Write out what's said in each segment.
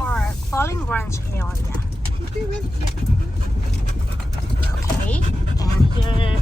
Park, Falling Branch area. Okay, and here.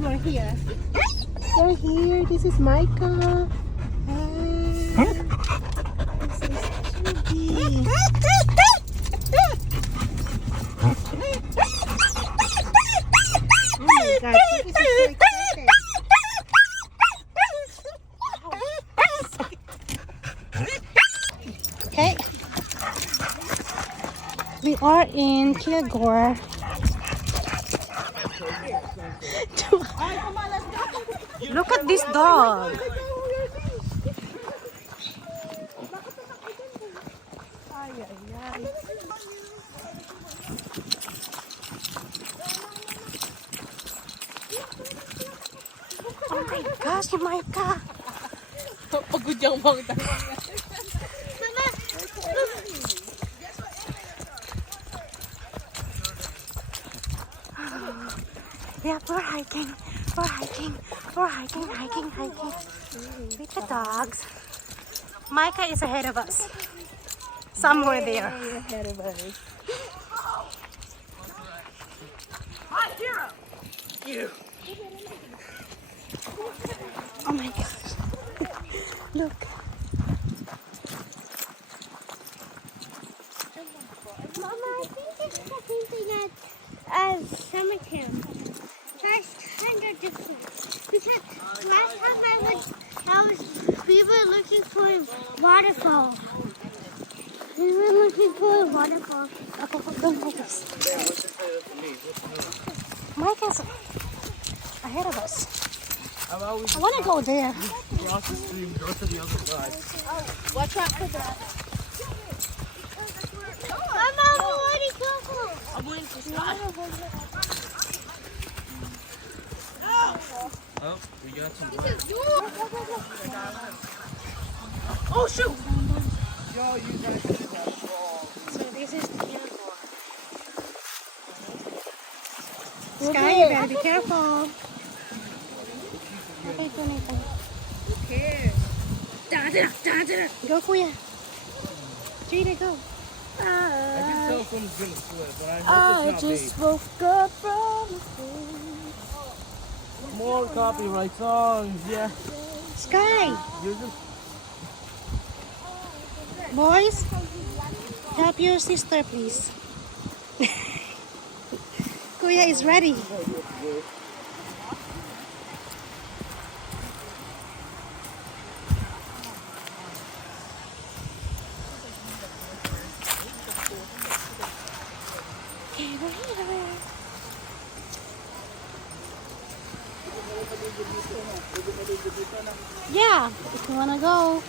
We're here. We're here. This is Micah. This is Chubi. Oh my God, Chubi is so excited. Okay. We are in Kilgore. Look at this dog. Oh my gosh, Micah. Pagod yung mga Yeah, we're hiking. We're hiking. We're hiking. With the dogs. Micah is ahead of us. Somewhere there. ahead of us. Hi, hero. You. Oh my gosh. Look. Mama, I think it's something at summer camp. That's kind of different. Because last time we were looking for a waterfall. We were looking for a waterfall. Don't focus. Micah's ahead of us. I want to go there. Cross the stream, go to the other side. Watch out for that. Mama, I'm already careful. I'm waiting for Scott. Oh, we got some blood. Oh shoot! Yo, you guys just have balls. So this is Kilgore. Sky, you better be careful. Okay, Tunay. Okay. Go, Kuya. Gina, go. I can tell someone's gonna slip, but I hope it's not me. woke up from a sleep. More copyright songs, yeah. Sky, You're just boys, help your sister, please. Kuya is ready. Yeah, if you wanna go.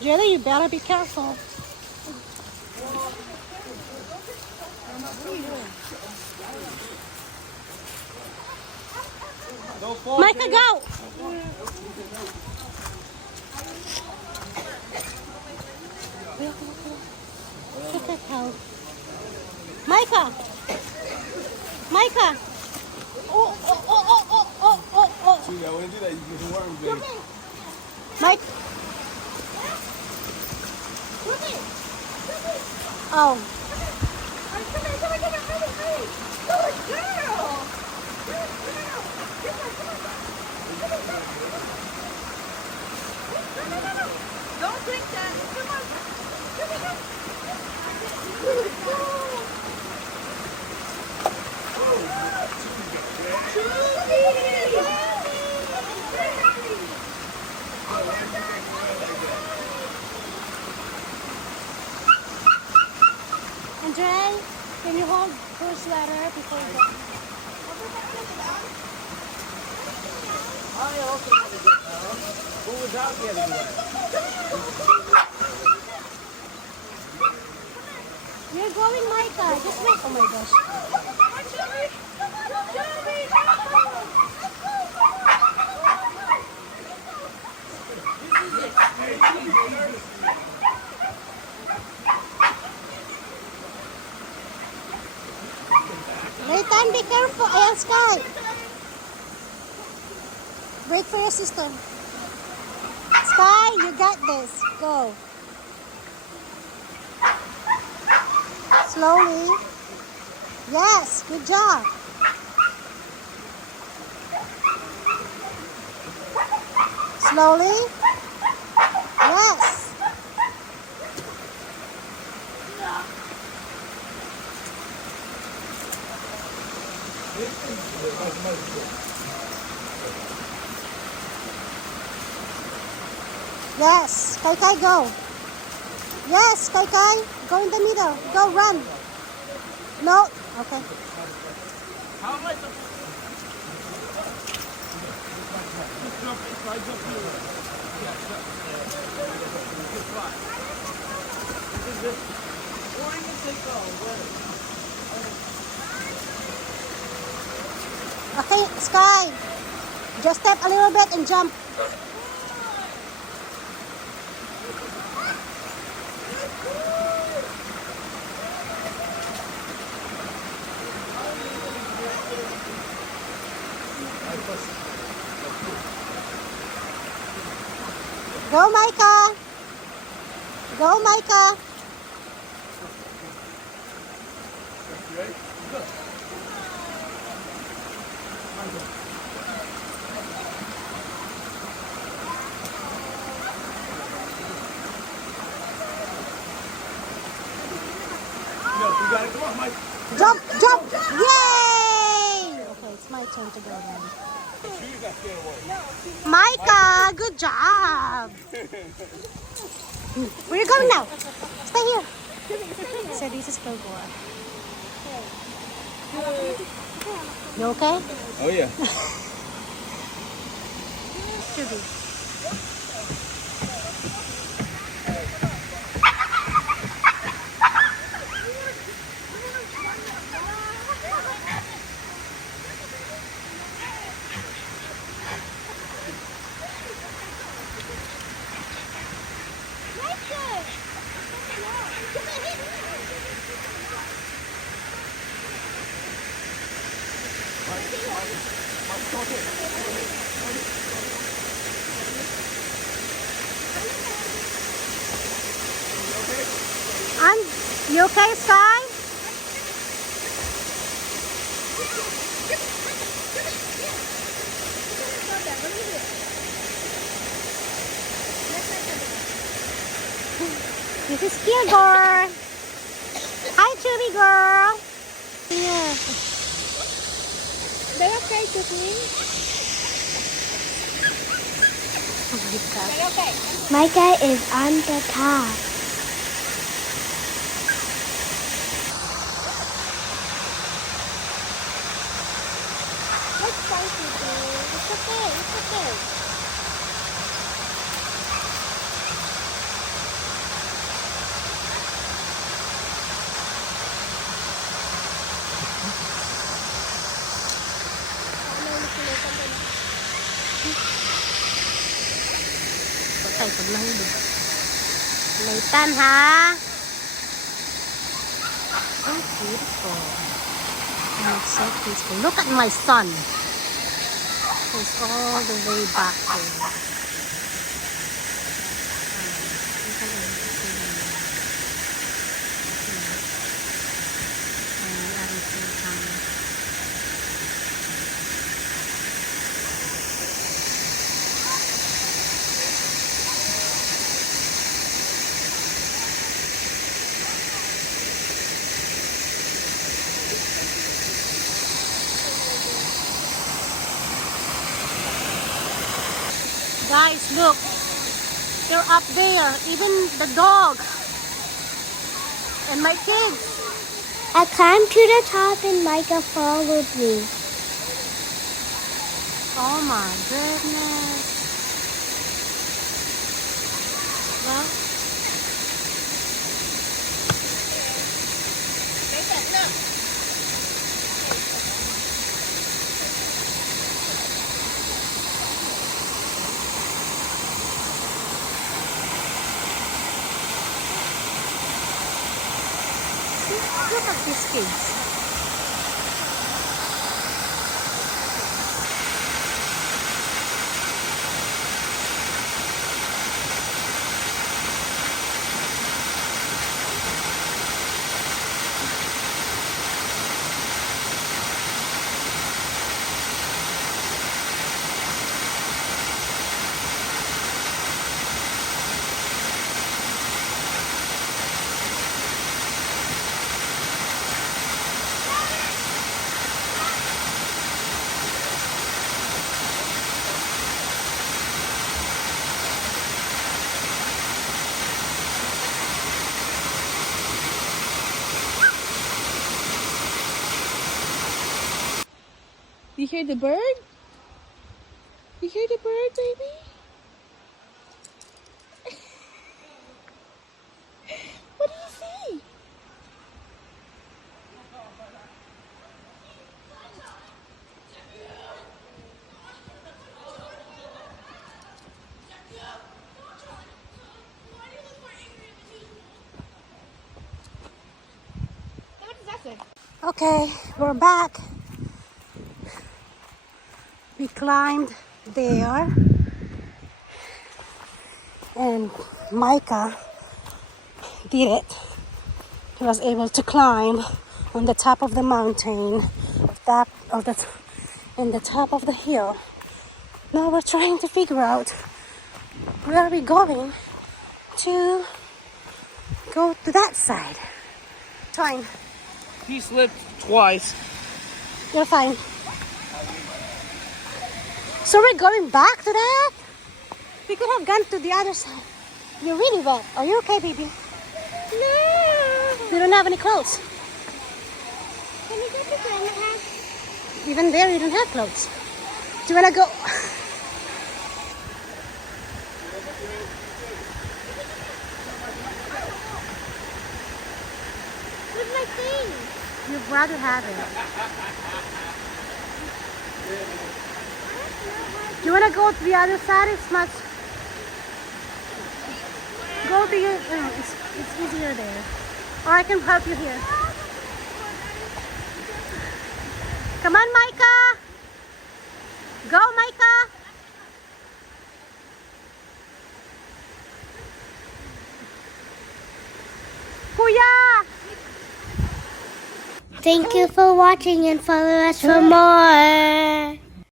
Jelly, you better be careful. Micah, go! Look at how. Micah! Micah! Oh. see, I wouldn't do that. You get worm bait. Mike. Oh. Don't drink that. Come on. Andre, can you hold first ladder before you go? I also want to get down, but without getting wet. You're going, Micah. Just wait. Oh my gosh. Sky. Wait for your sister. Sky, you got this. Go. Slowly. Yes, good job. Slowly. Yes. Yes, Kai Kai, go. Yes, Kai Kai, go in the middle. Go, run. No, okay. How am I supposed Okay, Sky, just step a little bit and jump. Go, Micah. Go, Micah. You got it. Come on, Mike. Jump, jump. Yay! Okay, it's my turn to go then. Micah, good job. Where are you going now? Stay here. So this is Kilgore. You okay? Oh, yeah. Chubi. You okay, Sky? This is Kilgore. Hi, Chubi girl. Yeah. They okay, Tiffany? Micah is on the top. Let's try to do. It's okay. It's okay. Tay pag nahulog. Laytan ha. So beautiful. And it's so peaceful. Look at my son. He's all the way back there. Guys, look. They're up there. Even the dog. And my kids. I climbed to the top and Micah followed me. Oh my goodness. Well. Look at these kids. You hear the bird? You hear the bird, baby? What do you see? Okay, we're back. We climbed there, and Micah did it. He was able to climb on the top of the mountain, in the top of the hill. Now we're trying to figure out where we're going to go to that side. Fine. He slipped twice. You're fine. So we're going back to that? We could have gone to the other side. You're really wet. Are you okay, baby? No. We don't have any clothes. Can we go to Grandma's? Even there, you don't have clothes. Do you want to go? Where's my thing? You'd rather have it. Do you want to go to the other side? It's much. Go to your. It's easier there. Or I can help you here. Come on, Micah. Go, Micah. Kuya. Thank you for watching and follow us for more.